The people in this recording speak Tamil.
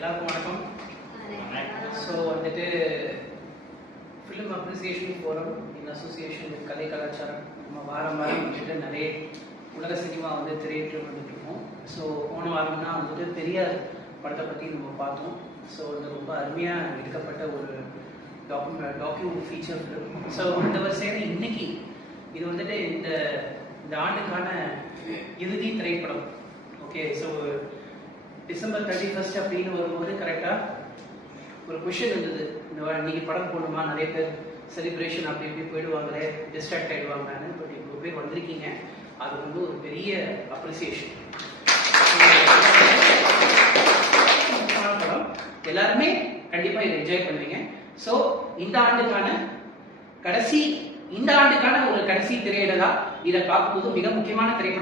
எல்லாருக்கும் வணக்கம். ஸோ வந்துட்டு film appreciation forum in association with கலை கலாச்சாரம் நம்ம வாரம் வந்துட்டு நிறைய உலக சினிமா திரையிட்டு வந்துட்டு இருக்கோம். ஸோ போன வாரம்னா பெரியார் படத்தை பற்றி நம்ம பார்த்தோம். ஸோ அது ரொம்ப அருமையாக எடுக்கப்பட்ட ஒரு டாக்யூ ஃபீச்சர் ஃபிலிம். ஸோ அந்த வரிசையில் இன்னைக்கு இது இந்த ஆண்டுக்கான இறுதி திரைப்படம். ஓகே, ஸோ டிசம்பர் 31 அப்படின்னு வரும்போது கரெக்டாக ஒரு கொஷின் இருந்தது, இன்னைக்கு படம் போடணுமா, நிறைய பேர் செலிப்ரேஷன் அப்படி இப்படி போயிடுவாங்களே, டிஸ்ட்ராக்ட் ஆகிடுவாங்கன்னு. பட் இவ்வளோ பேர் வந்திருக்கீங்க, அது ஒரு பெரிய அப்ரிசியேஷன். படம் எல்லாருமே கண்டிப்பாக இதை என்ஜாய் பண்ணுவீங்க. ஸோ இந்த ஆண்டுக்கான ஒரு கடைசி திரையிடலா இதை பார்க்கும்போது மிக முக்கியமான திரைப்படம்.